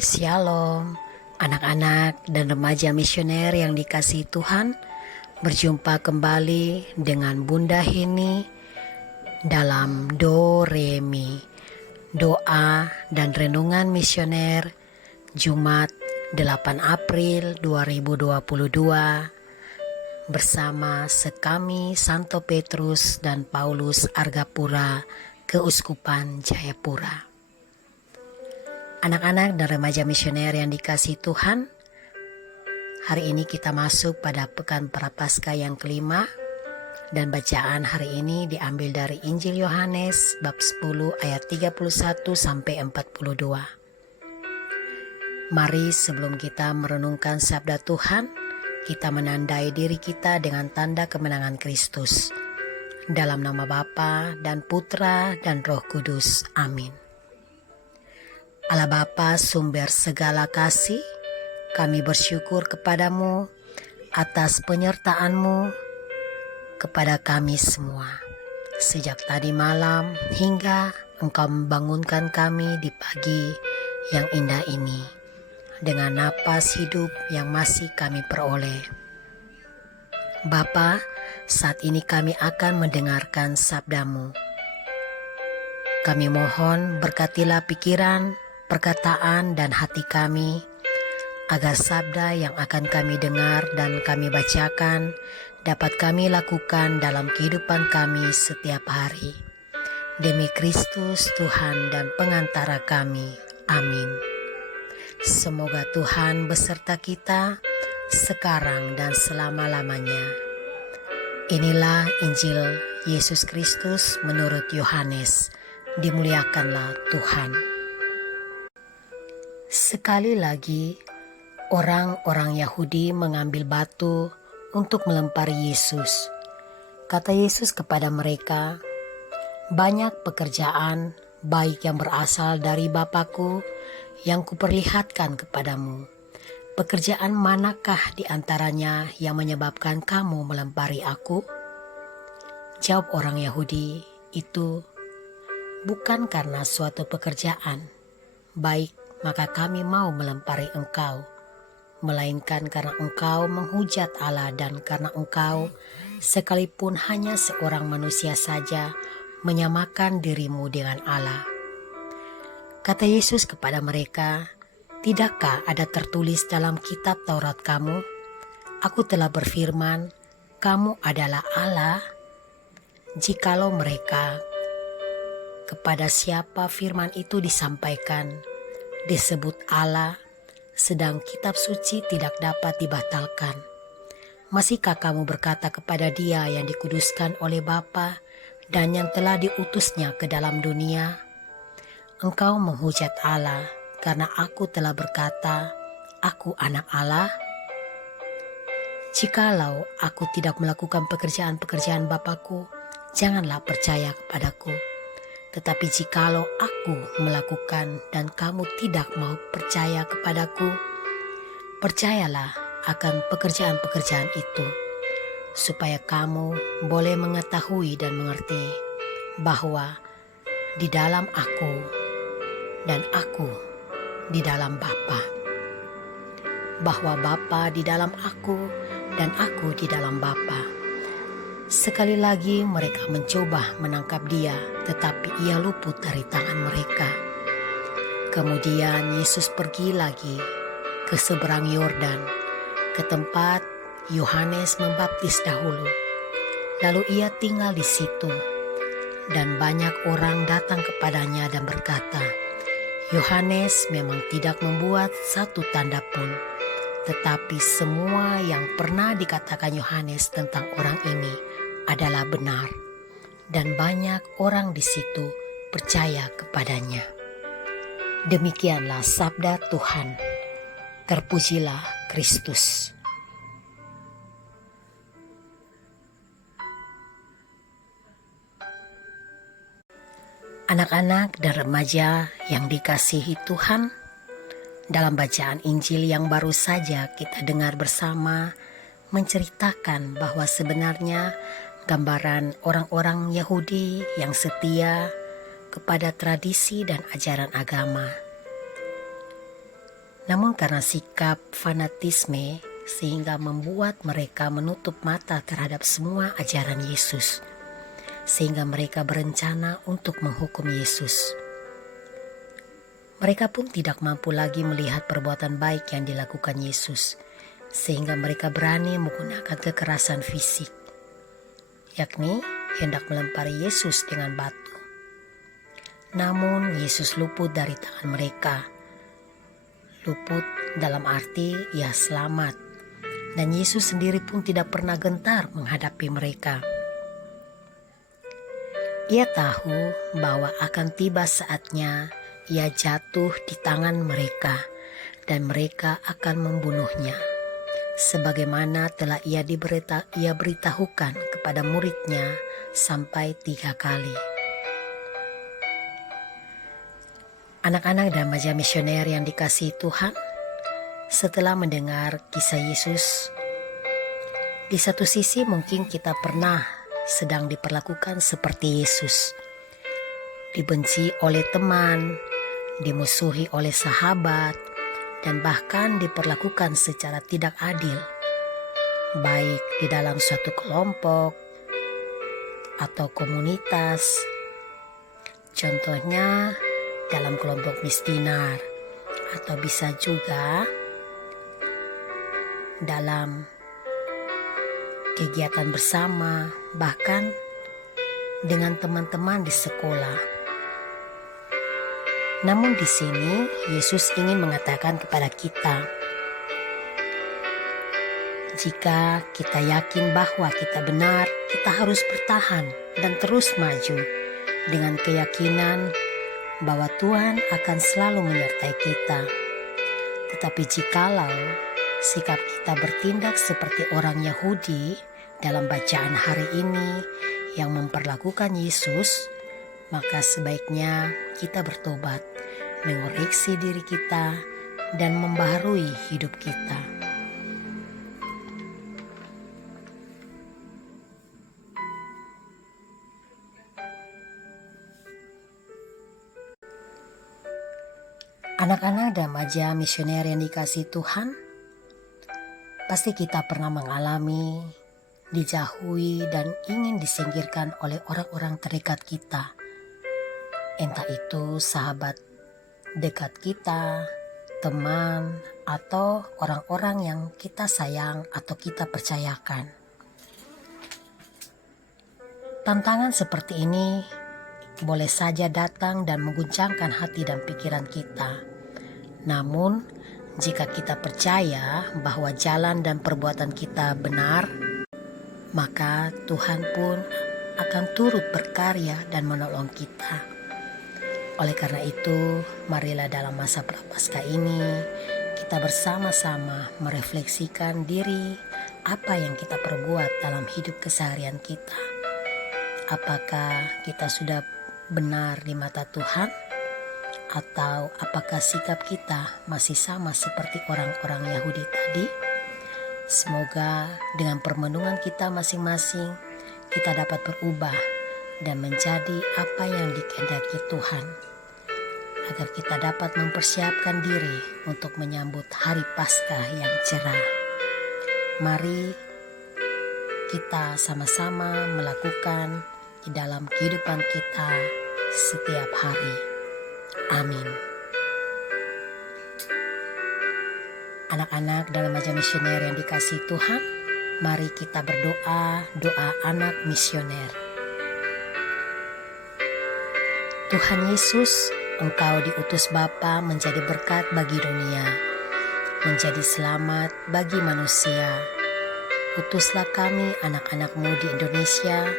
Shalom, anak-anak dan remaja misioner yang dikasihi Tuhan. Berjumpa kembali dengan Bunda Heni dalam Do Re Mi, doa dan renungan misioner Jumat 8 April 2022 bersama Sekami Santo Petrus dan Paulus Argapura, Keuskupan Jayapura. Anak-anak dan remaja misioner yang dikasihi Tuhan, hari ini kita masuk pada Pekan Prapaskah yang kelima, dan bacaan hari ini diambil dari Injil Yohanes bab 10 ayat 31 sampai 42. Mari sebelum kita merenungkan sabda Tuhan, kita menandai diri kita dengan tanda kemenangan Kristus. Dalam nama Bapa dan Putra dan Roh Kudus. Amin. Allah Bapa, sumber segala kasih, kami bersyukur kepadamu atas penyertaan-Mu kepada kami semua. Sejak tadi malam hingga Engkau membangunkan kami di pagi yang indah ini dengan napas hidup yang masih kami peroleh. Bapa, saat ini kami akan mendengarkan sabda-Mu. Kami mohon berkatilah pikiran, perkataan dan hati kami, agar sabda yang akan kami dengar dan kami bacakan dapat kami lakukan dalam kehidupan kami setiap hari. Demi Kristus Tuhan dan pengantara kami. Amin. Semoga Tuhan beserta kita sekarang dan selama-lamanya. Inilah Injil Yesus Kristus menurut Yohanes. Dimuliakanlah Tuhan. Sekali lagi, orang-orang Yahudi mengambil batu untuk melempari Yesus. Kata Yesus kepada mereka, "Banyak pekerjaan baik yang berasal dari Bapa-Ku yang kuperlihatkan kepadamu. Pekerjaan manakah di antaranya yang menyebabkan kamu melempari Aku?" Jawab orang Yahudi itu, "Bukan karena suatu pekerjaan baik maka kami mau melempari engkau, melainkan karena engkau menghujat Allah dan karena engkau, sekalipun hanya seorang manusia saja, menyamakan dirimu dengan Allah." Kata Yesus kepada mereka, "Tidakkah ada tertulis dalam kitab Taurat kamu, Aku telah berfirman, kamu adalah Allah?" Jikalau mereka kepada siapa firman itu disampaikan, disebut Allah, sedang kitab suci tidak dapat dibatalkan. Masihkah kamu berkata kepada Dia yang dikuduskan oleh Bapa dan yang telah diutusnya ke dalam dunia, engkau menghujat Allah karena Aku telah berkata, Aku anak Allah? Jikalau Aku tidak melakukan pekerjaan-pekerjaan Bapa-Ku, janganlah percaya kepadaku. Tetapi jikalau Aku melakukan dan kamu tidak mau percaya kepadaku, percayalah akan pekerjaan-pekerjaan itu, supaya kamu boleh mengetahui dan mengerti bahwa di dalam Aku dan Aku di dalam Bapa, bahwa Bapa di dalam Aku dan Aku di dalam Bapa. Sekali lagi mereka mencoba menangkap Dia, tetapi Ia luput dari tangan mereka. Kemudian Yesus pergi lagi ke seberang Yordan, ke tempat Yohanes membaptis dahulu. Lalu Ia tinggal di situ, dan banyak orang datang kepadanya dan berkata, "Yohanes memang tidak membuat satu tanda pun, tetapi semua yang pernah dikatakan Yohanes tentang orang ini adalah benar." Dan banyak orang di situ percaya kepadanya. Demikianlah sabda Tuhan. Terpujilah Kristus. Anak-anak dan remaja yang dikasihi Tuhan, dalam bacaan Injil yang baru saja kita dengar bersama menceritakan bahwa sebenarnya gambaran orang-orang Yahudi yang setia kepada tradisi dan ajaran agama. Namun karena sikap fanatisme sehingga membuat mereka menutup mata terhadap semua ajaran Yesus, sehingga mereka berencana untuk menghukum Yesus. Mereka pun tidak mampu lagi melihat perbuatan baik yang dilakukan Yesus, sehingga mereka berani menggunakan kekerasan fisik, yakni hendak melempari Yesus dengan batu. Namun Yesus luput dari tangan mereka. Luput dalam arti ia selamat, dan Yesus sendiri pun tidak pernah gentar menghadapi mereka. Ia tahu bahwa akan tiba saatnya ia jatuh di tangan mereka dan mereka akan membunuhnya, sebagaimana telah ia beritahukan kepada muridnya sampai 3 kali. Anak-anak dan remaja misioner yang dikasihi Tuhan, setelah mendengar kisah Yesus, di satu sisi mungkin kita pernah sedang diperlakukan seperti Yesus, dibenci oleh teman, dimusuhi oleh sahabat, dan bahkan diperlakukan secara tidak adil, baik di dalam suatu kelompok atau komunitas. Contohnya dalam kelompok mistinar, atau bisa juga dalam kegiatan bersama, bahkan dengan teman-teman di sekolah. Namun di sini Yesus ingin mengatakan kepada kita, jika kita yakin bahwa kita benar, kita harus bertahan dan terus maju dengan keyakinan bahwa Tuhan akan selalu menyertai kita. Tetapi jikalau sikap kita bertindak seperti orang Yahudi dalam bacaan hari ini yang memperlakukan Yesus, maka sebaiknya kita bertobat, mengoreksi diri kita, dan membaharui hidup kita. Anak-anak dan remaja misioner yang dikasihi Tuhan, pasti kita pernah mengalami, dijauhi, dan ingin disingkirkan oleh orang-orang terdekat kita. Entah itu sahabat dekat kita, teman, atau orang-orang yang kita sayang atau kita percayakan. Tantangan seperti ini boleh saja datang dan mengguncangkan hati dan pikiran kita. Namun, jika kita percaya bahwa jalan dan perbuatan kita benar, maka Tuhan pun akan turut berkarya dan menolong kita. Oleh karena itu, marilah dalam masa prapaskah ini kita bersama-sama merefleksikan diri apa yang kita perbuat dalam hidup keseharian kita. Apakah kita sudah benar di mata Tuhan? Atau apakah sikap kita masih sama seperti orang-orang Yahudi tadi? Semoga dengan permenungan kita masing-masing kita dapat berubah dan menjadi apa yang dikehendaki Tuhan, agar kita dapat mempersiapkan diri untuk menyambut hari Paskah yang cerah. Mari kita sama-sama melakukan di dalam kehidupan kita setiap hari. Amin. Anak-anak dan remaja misioner yang dikasihi Tuhan, mari kita berdoa, doa anak misioner. Tuhan Yesus, Engkau diutus Bapa menjadi berkat bagi dunia, menjadi selamat bagi manusia. Utuslah kami anak-anak-Mu di Indonesia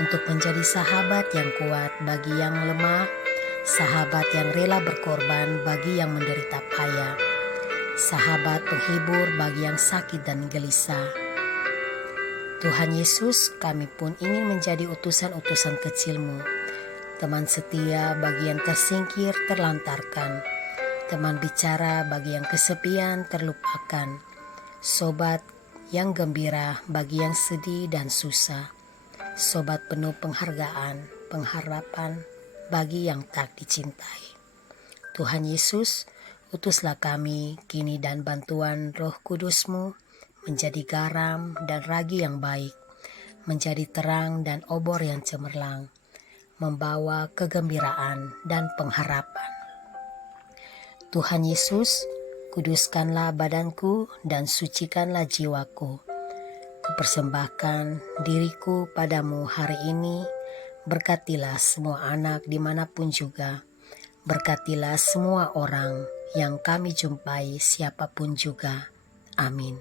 untuk menjadi sahabat yang kuat bagi yang lemah, sahabat yang rela berkorban bagi yang menderita payah, sahabat penghibur bagi yang sakit dan gelisah. Tuhan Yesus, kami pun ingin menjadi utusan-utusan kecil-Mu, teman setia bagi yang tersingkir, terlantarkan, teman bicara bagi yang kesepian, terlupakan, sobat yang gembira bagi yang sedih dan susah, sobat penuh penghargaan, pengharapan bagi yang tak dicintai. Tuhan Yesus, Utuslah kami kini dan bantuan Roh Kudus-Mu menjadi garam dan ragi yang baik, menjadi terang dan obor yang cemerlang, membawa kegembiraan dan pengharapan. Tuhan Yesus, kuduskanlah badanku dan sucikanlah jiwaku. Kupersembahkan diriku padamu hari ini. Berkatilah semua anak dimanapun juga. Berkatilah semua orang yang kami jumpai siapapun juga. Amin.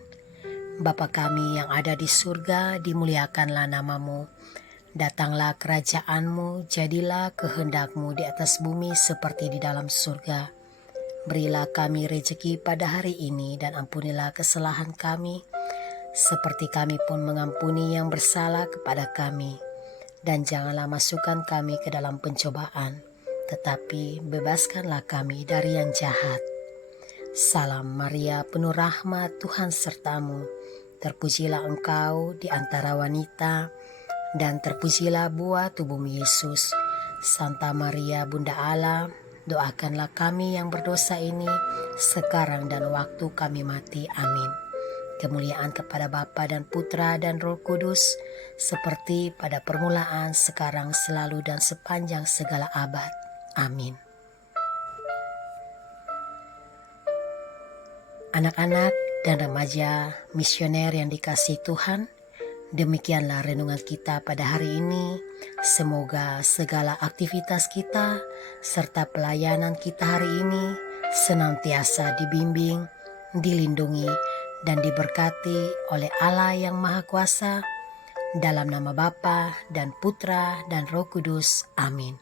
Bapa kami yang ada di surga, dimuliakanlah namamu. Datanglah kerajaanmu, jadilah kehendakmu di atas bumi seperti di dalam surga. Berilah kami rejeki pada hari ini dan ampunilah kesalahan kami, seperti kami pun mengampuni yang bersalah kepada kami. Dan janganlah masukkan kami ke dalam pencobaan, tetapi bebaskanlah kami dari yang jahat. Salam Maria, penuh rahmat, Tuhan sertamu. Terpujilah engkau di antara wanita, dan terpujilah buah tubuhmu Yesus. Santa Maria, Bunda Allah, doakanlah kami yang berdosa ini, sekarang dan waktu kami mati. Amin. Kemuliaan kepada Bapa dan Putra dan Roh Kudus, seperti pada permulaan, sekarang, selalu, dan sepanjang segala abad. Amin. Anak-anak dan remaja misioner yang dikasihi Tuhan, demikianlah renungan kita pada hari ini. Semoga segala aktivitas kita serta pelayanan kita hari ini senantiasa dibimbing, dilindungi, dan diberkati oleh Allah yang Maha Kuasa, dalam nama Bapa dan Putra dan Roh Kudus. Amin.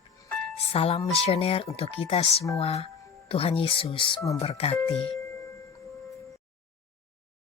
Salam misioner untuk kita semua. Tuhan Yesus memberkati.